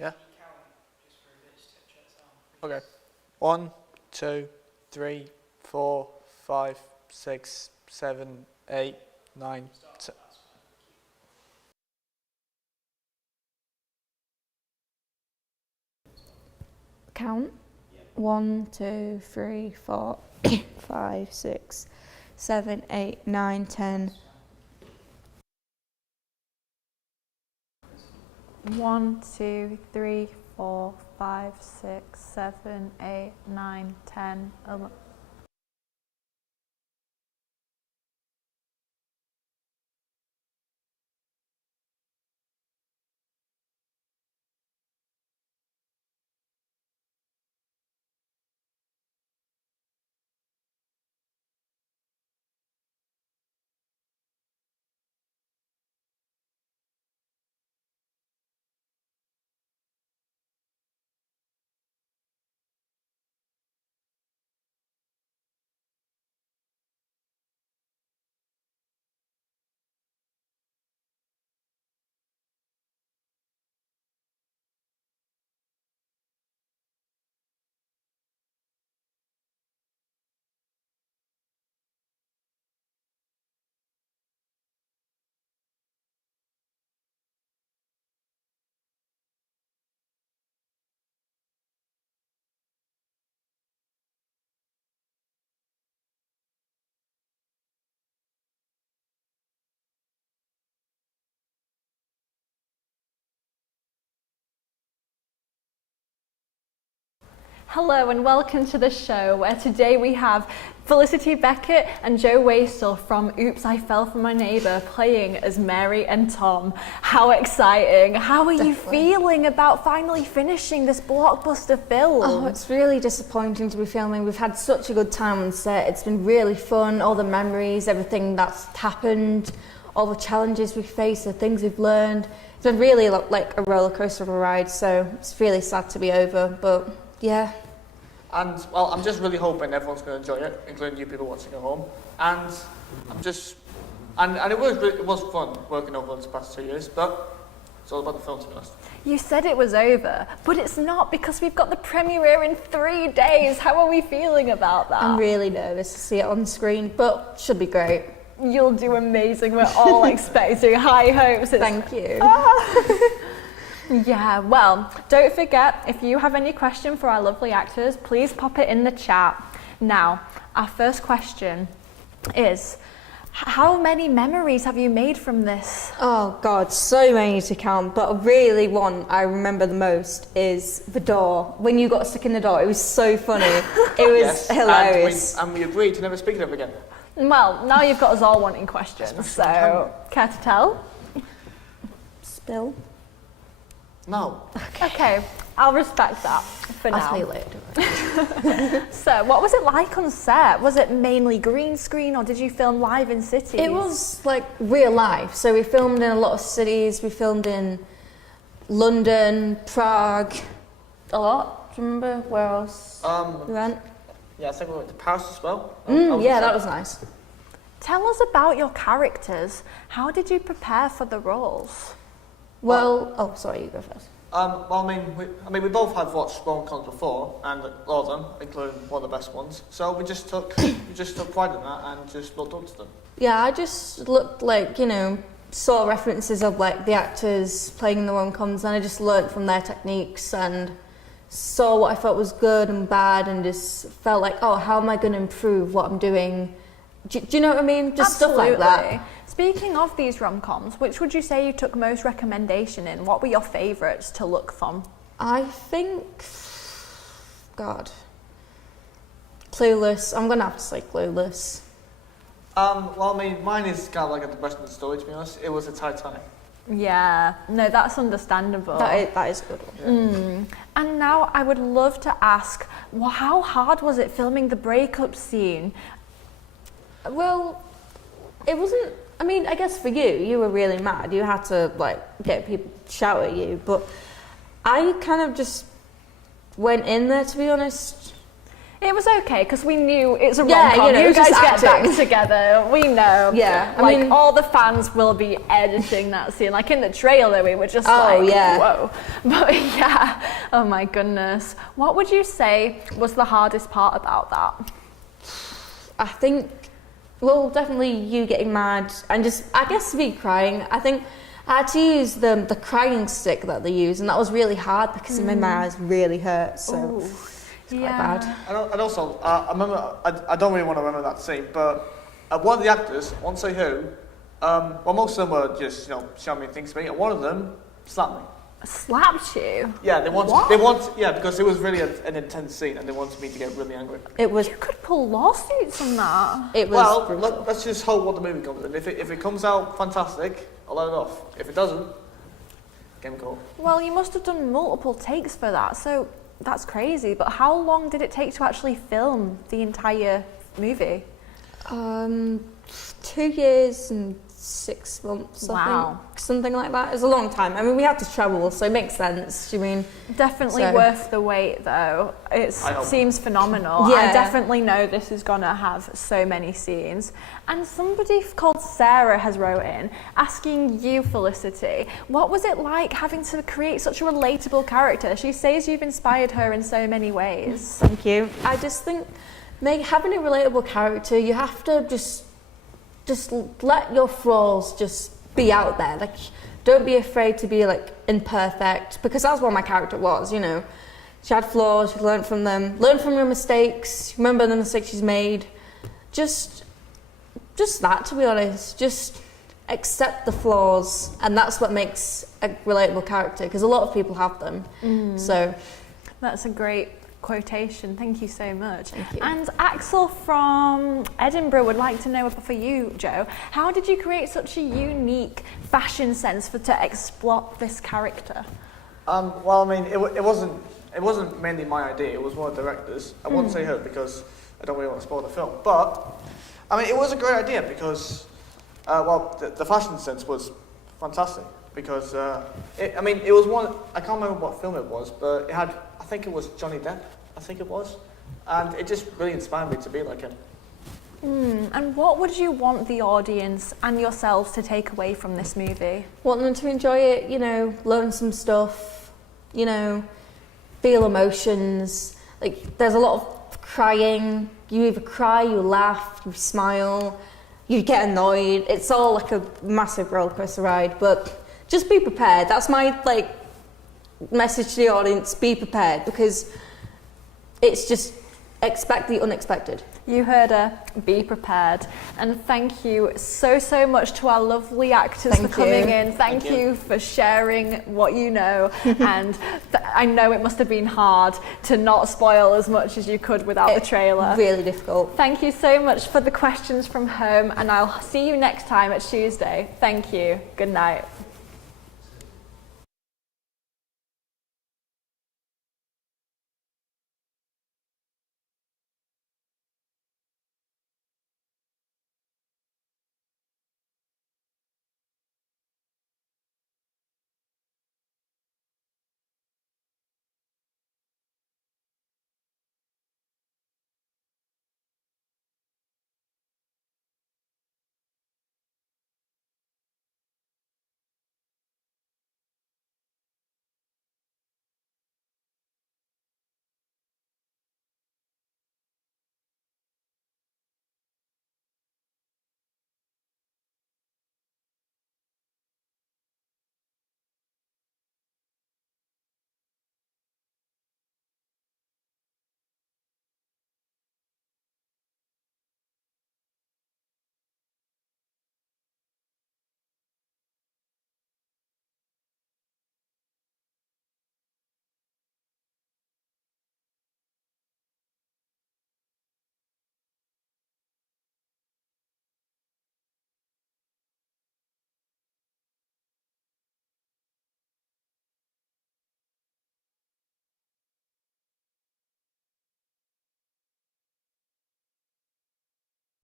Yeah? Okay. 1, 2, 3, 4, 5, 6, 7, 8, 9, 10. Count. 1, 2, 3, 4, 5, 6, 7, 8, 9, 10. 1, 2, 3, 4, 5, 6, 7, 8, 9, 10, 11. Hello and welcome to the show where today we have Felicity Beckett and Joe Wastel from Oops, I Fell for My Neighbour playing as Mary and Tom. How exciting. How are you feeling about finally finishing this blockbuster film? Oh, it's really disappointing to be filming. We've had such a good time on set. It's been really fun, all the memories, everything that's happened, all the challenges we've faced, the things we've learned. It's been really like a roller coaster of a ride, so it's really sad to be over, but yeah. And, well, I'm just really hoping everyone's going to enjoy it, including you people watching at home. And I'm just... And it was fun working over the past 2 years, but it's all about the film, to be honest. You said it was over, but it's not because we've got the premiere in 3 days. How are we feeling about that? I'm really nervous to see it on screen, but should be great. You'll do amazing. We're all expecting high hopes. Thank you. Yeah, well, don't forget, if you have any question for our lovely actors, please pop it in the chat. Now, our first question is, how many memories have you made from this? Oh God, so many to count, but really one I remember the most is the door. When you got stuck in the door, it was so funny. It was hilarious. And we agreed to never speak of it again. Well, now you've got us all wanting questions, so care to tell? Spill. No. Okay, I'll respect that for now. I'll tell you later. So, what was it like on set? Was it mainly green screen or did you film live in cities? It was like real life. So we filmed in a lot of cities. We filmed in London, Prague, a lot. Do you remember where else we went? Yeah, I think we went to Paris as well. Yeah, that was nice. Tell us about your characters. How did you prepare for the roles? Well, oh, sorry, you go first. Well, I mean, we both had watched rom-coms before, and all of them, including one of the best ones. So we just took pride in that and just looked up to them. Yeah, I just looked like, saw references of like the actors playing in the rom-coms, and I just learnt from their techniques and saw what I felt was good and bad, and just felt like, oh, how am I going to improve what I'm doing? Do you know what I mean? Just Absolutely. Stuff like that. Speaking of these rom-coms, which would you say you took most recommendation in? What were your favourites to look from? I think, God, Clueless. I'm going to have to say Clueless. Well, I mean, mine is kind of like a depression story, to be honest. It was a Titanic. Yeah, no, that's understandable. That is a good one. Yeah. And now I would love to ask, well, how hard was it filming the breakup scene? Well, it wasn't. I mean, I guess for you were really mad. You had to like get people to shout at you, but I kind of just went in there, to be honest. It was okay because we knew it's a Yeah, rom-com. you know, You it's guys just get back acting. together. We know. Yeah, I like mean- all the fans will be editing that scene. Like in the trailer, we were just Oh, like, yeah. whoa. But yeah, oh my goodness. What would you say was the hardest part about that? I think, well, definitely you getting mad and just, I guess, me crying. I think I had to use the crying stick that they use, and that was really hard because it made my eyes really hurt. So Ooh. it's quite bad. And also, I remember, I don't really want to remember that scene, but one of the actors, I won't say who, well, most of them were just, showing me things to me, and one of them slapped me. Slapped you? Yeah, What? because it was really an intense scene, and they wanted me to get really angry. It was. You could pull lawsuits on that. It was. Well, brutal. let's just hope what the movie comes in. If it comes out fantastic, I'll let it off. If it doesn't, game call. Well, you must have done multiple takes for that, so that's crazy. But how long did it take to actually film the entire movie? 2 years and 6 months. I Wow. think. Something like that. It's a long time. I mean, we had to travel, so it makes sense. You mean? Definitely So- worth the wait, though. It I hope. seems phenomenal. Yeah. I definitely know this is gonna have so many scenes. And somebody called Sarah has wrote in asking you, Felicity, what was it like having to create such a relatable character? She says you've inspired her in so many ways. Thank you. I just think, having a relatable character, you have to just let your flaws just be out there. Like, don't be afraid to be like imperfect, because that's what my character was. She had flaws. She learned from them. Learn from your mistakes. Remember the mistakes she's made. Just that, to be honest. Just accept the flaws, and that's what makes a relatable character. Because a lot of people have them. So That's a great quotation. Thank you so much. Thank you. And Axel from Edinburgh would like to know for you, Joe, how did you create such a unique fashion sense to exploit this character? Well, I mean, it wasn't mainly my idea. It was one of the directors. I won't say who because I don't really want to spoil the film. But I mean, it was a great idea because, the fashion sense was fantastic because it was one. I can't remember what film it was, but it had. I think it was Johnny Depp. I think it was, and it just really inspired me to be like him. And what would you want the audience and yourselves to take away from this movie? want them to enjoy it, learn some stuff, feel emotions. Like, there's a lot of crying. You either cry, you laugh, you smile, you get annoyed. It's all like a massive roller coaster ride, but just be prepared. That's my message to the audience. Be prepared, because it's just expect the unexpected. You heard her. Be prepared. And thank you so much to our lovely actors Thank for coming you. in. Thank you for sharing what you know. And I know it must have been hard to not spoil as much as you could without the trailer. Really difficult. Thank you so much for the questions from home, and I'll see you next time at Tuesday. Thank you. Good night.